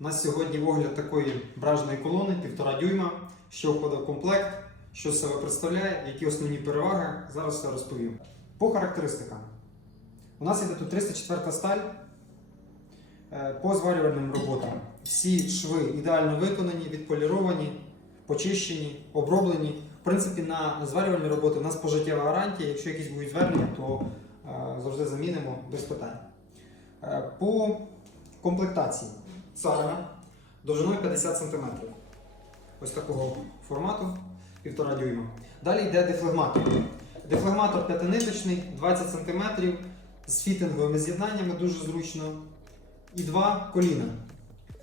У нас сьогодні огляд такої бражної колони, півтора дюйма, що входить в комплект, що себе представляє, які основні переваги. Зараз все розповім. По характеристикам. У нас іде тут 304 сталь. Е, По зварювальним роботам. Всі шви ідеально виконані, відполіровані, почищені, оброблені. В принципі, на зварювальні роботи у нас пожиттєва гарантія. Якщо якісь будуть звернення, то е, завжди замінимо без питань. Е, По комплектації царина довжиною 50 см. Ось такого формату, 1,5 дюйма. Далі йде дефлегматор. Дефлегматор п'ятиниточний, 20 см з фітинговими з'єднаннями дуже зручно. І два коліна.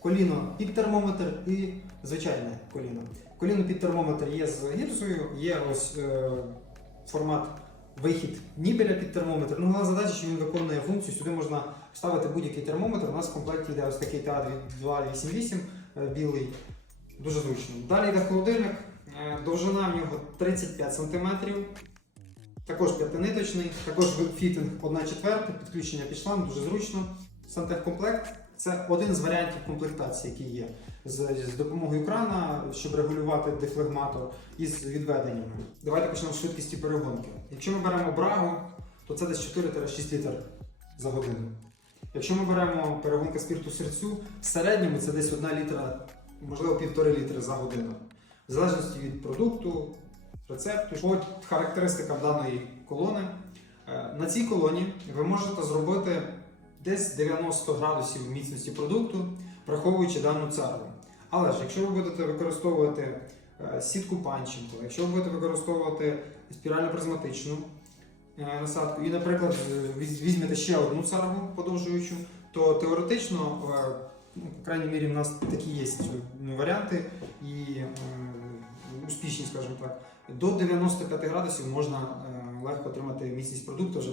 Коліно під термометр і звичайне коліно. Коліно під термометр є з гірзою, є ось е, формат вихід нібеля під термометр. Ну, головна задача, що він виконує функцію. Сюди можна вставити будь-який термометр. У нас в комплекті йде ось такий TA288 е, білий. Дуже зручно. Далі йде холодильник. Е, Довжина в нього 35 см. Також п'ятиниточний, також фітинг 1 четверта, підключення під шланг, дуже зручно. Сантехкомплект це один з варіантів комплектації, який є. З, з допомогою крана, щоб регулювати дефлегматор і з відведеннями. Давайте почнемо з швидкості перегонки. Якщо ми беремо брагу, то це десь 4-6 літр за годину. Якщо ми беремо перегонка спірту серцю, в середньому це десь 1 літра, можливо, півтори літри за годину. В залежності від продукту, рецепту, по характеристикам даної колони. Е, На цій колоні ви можете зробити десь 90 градусів міцності продукту, враховуючи дану царину. Але ж, якщо ви будете використовувати е, сітку панченко, якщо ви будете використовувати спірально-призматичну е, насадку, і, наприклад, візьмете ще одну царгу подовжуючу, то теоретично, е, ну, по крайній мірі, в нас такі є е, варіанти і е, успішні, скажімо так. До 95 градусів можна е, легко отримати міцність продукту вже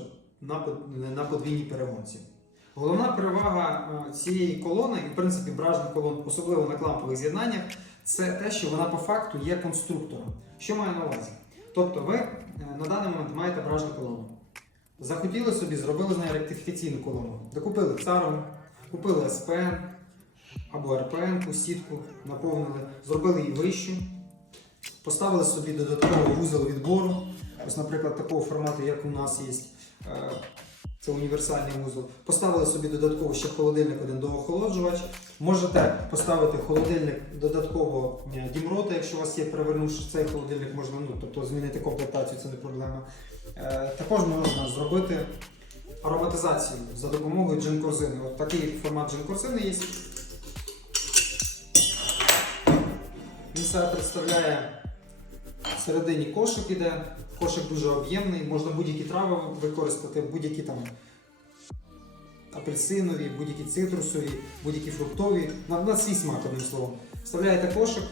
на подвійній перегонці. Головна перевага е, цієї колони, і в принципі бражних колон, особливо на клампових з'єднаннях, це те, що вона по факту є конструктором. Що маю на увазі? Тобто ви е, на даний момент маєте бражну колону. Захотіли собі, зробили з неї ректифікаційну колону. Докупили цару, купили СПН або РПН, сітку, наповнили, зробили її вищу, поставили собі додатковий вузол відбору. Ось, наприклад, такого формату, як у нас є. Це універсальний вузол. Поставили собі додатково ще холодильник один доохолоджувач. Можете поставити холодильник додатково е, дімрота, якщо у вас є перевернувши цей холодильник, можна ну, тобто змінити комплектацію, це не проблема. Е, Також можна зробити ароматизацію за допомогою джин-корзини. От такий формат джин-корзини є. Він себе представляє всередині кошик іде. Кошик дуже об'ємний, можна будь-які трави використати, будь-які там апельсинові, будь-які цитрусові, будь-які фруктові. На, на свій смак, одним словом. Вставляєте кошик,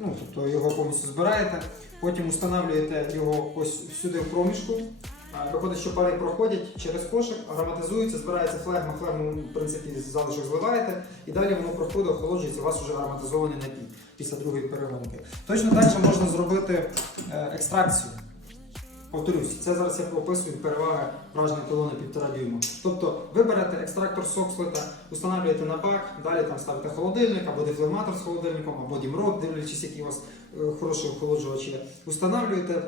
ну, тобто його повністю збираєте, потім встановлюєте його ось сюди в проміжку. Виходить, що пари проходять через кошик, ароматизується, збирається флегма, флегму, в принципі, залишок зливаєте, і далі воно проходить, охолоджується, у вас вже ароматизований напій після другої перегонки. Точно так же можна зробити е, екстракцію. Повторюсь, це зараз я описую переваги враженої колони 1,5 дюйма. Тобто ви берете екстрактор сокслета, встановлюєте на бак, далі там ставите холодильник або дефлегматор з холодильником, або дімрот, дивлячись, який у вас е, хороший охолоджувач є. Встановлюєте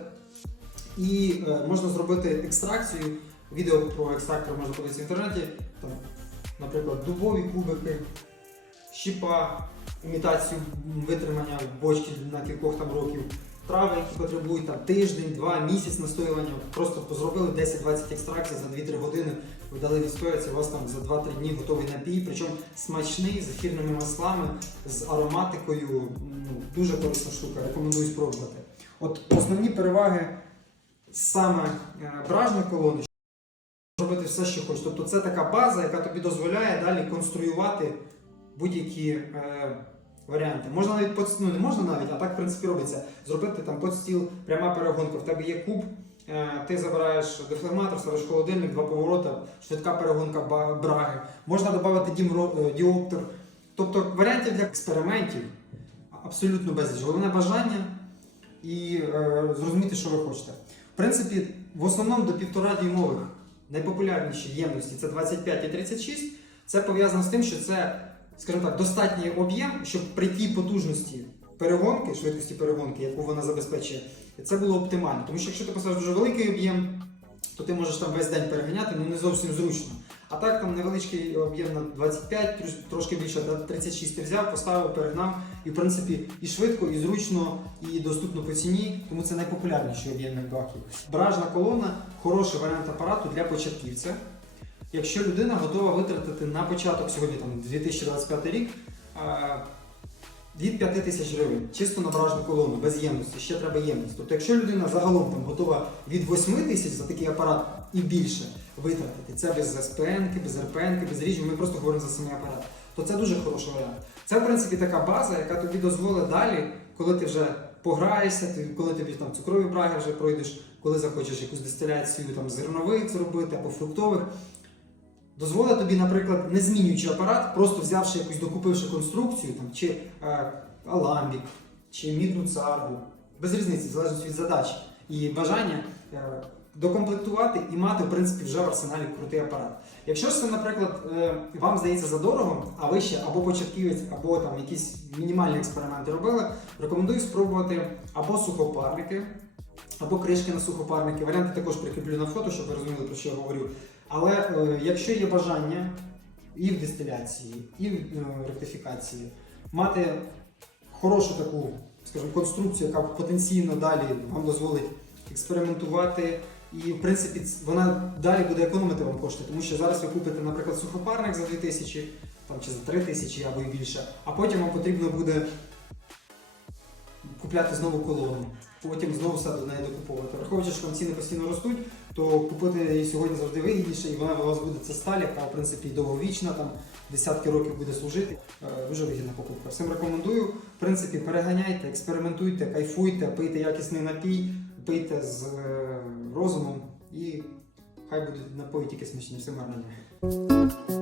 і е, можна зробити екстракцію. Відео про екстрактор можна подивитися в інтернеті. Там, наприклад, дубові кубики, щіпа, імітацію витримання бочки на кількох там років, трави, які потребують там тиждень, два, місяць настоювання. Просто зробили 10-20 екстракцій за 2-3 години, дали відстоятися, у вас там за 2-3 дні готовий напій, причому смачний, з ефірними маслами, з ароматикою. Ну, дуже корисна штука, рекомендую спробувати. От основні переваги саме е, бражної колони, щоб робити все, що хочеш. Тобто це така база, яка тобі дозволяє далі конструювати будь-які е, варіанти. Можна навіть под, ну не можна навіть, а так в принципі робиться. Зробити там стіл пряма перегонка. В тебе є куб, е, ти забираєш дефлегматор, ставиш холодильник, два поворота, швидка перегонка браги. Можна додати дімро- е, діоптер. Тобто варіантів для експериментів абсолютно безліч. Головне бажання і е, зрозуміти, що ви хочете. В принципі, в основному до півтора дюймових найпопулярніші ємності це 25 і 36. Це пов'язано з тим, що це скажімо так, достатній об'єм, щоб при тій потужності перегонки, швидкості перегонки, яку вона забезпечує, це було оптимально. Тому що якщо ти поставиш дуже великий об'єм, то ти можеш там весь день переганяти, ну не зовсім зручно. А так там невеличкий об'єм на 25, трошки більше, 36 ти взяв, поставив, перегнав. І в принципі і швидко, і зручно, і доступно по ціні, тому це найпопулярніший об'ємник баків. Бражна колона хороший варіант апарату для початківця. Якщо людина готова витратити на початок сьогодні там 2025 рік від 5 тисяч гривень, чисто на бражну колону, без ємності, ще треба ємність. Тобто, якщо людина загалом там готова від 8 тисяч за такий апарат і більше витратити, це без СПН, без РПН, без ріжів, ми просто говоримо за самий апарат, то це дуже хороший варіант. Це, в принципі, така база, яка тобі дозволить далі, коли ти вже пограєшся, коли тобі там цукрові браги вже пройдеш, коли захочеш якусь дистиляцію там зернових зробити або фруктових. Дозволить тобі, наприклад, не змінюючи апарат, просто взявши якусь докупивши конструкцію, там, чи е, аламбік, чи мідну царгу, без різниці, залежно від задачі і бажання е, докомплектувати і мати, в принципі, вже в арсеналі крутий апарат. Якщо ж це, наприклад, е, вам здається задорого, а ви ще або початківець, або там якісь мінімальні експерименти робили, рекомендую спробувати або сухопарники, або кришки на сухопарники. Варіанти також прикріплю на фото, щоб ви розуміли, про що я говорю. Але е, якщо є бажання і в дистиляції, і в е, ректифікації мати хорошу таку, скажімо, конструкцію, яка потенційно далі вам дозволить експериментувати. І, в принципі, вона далі буде економити вам кошти, тому що зараз ви купите, наприклад, сухопарник за 2000 там, чи за 3000 або і більше, а потім вам потрібно буде купляти знову колону, потім знову все до неї докуповувати. Враховуючи, що ціни постійно ростуть, то купити її сьогодні завжди вигідніше, і вона у вас буде це сталь, яка в принципі довговічна, там десятки років буде служити. Е, Дуже вигідна покупка. Всім рекомендую. В принципі, переганяйте, експериментуйте, кайфуйте, пийте якісний напій, пийте з е, розумом і хай будуть напої тільки смачні. Всім гарного.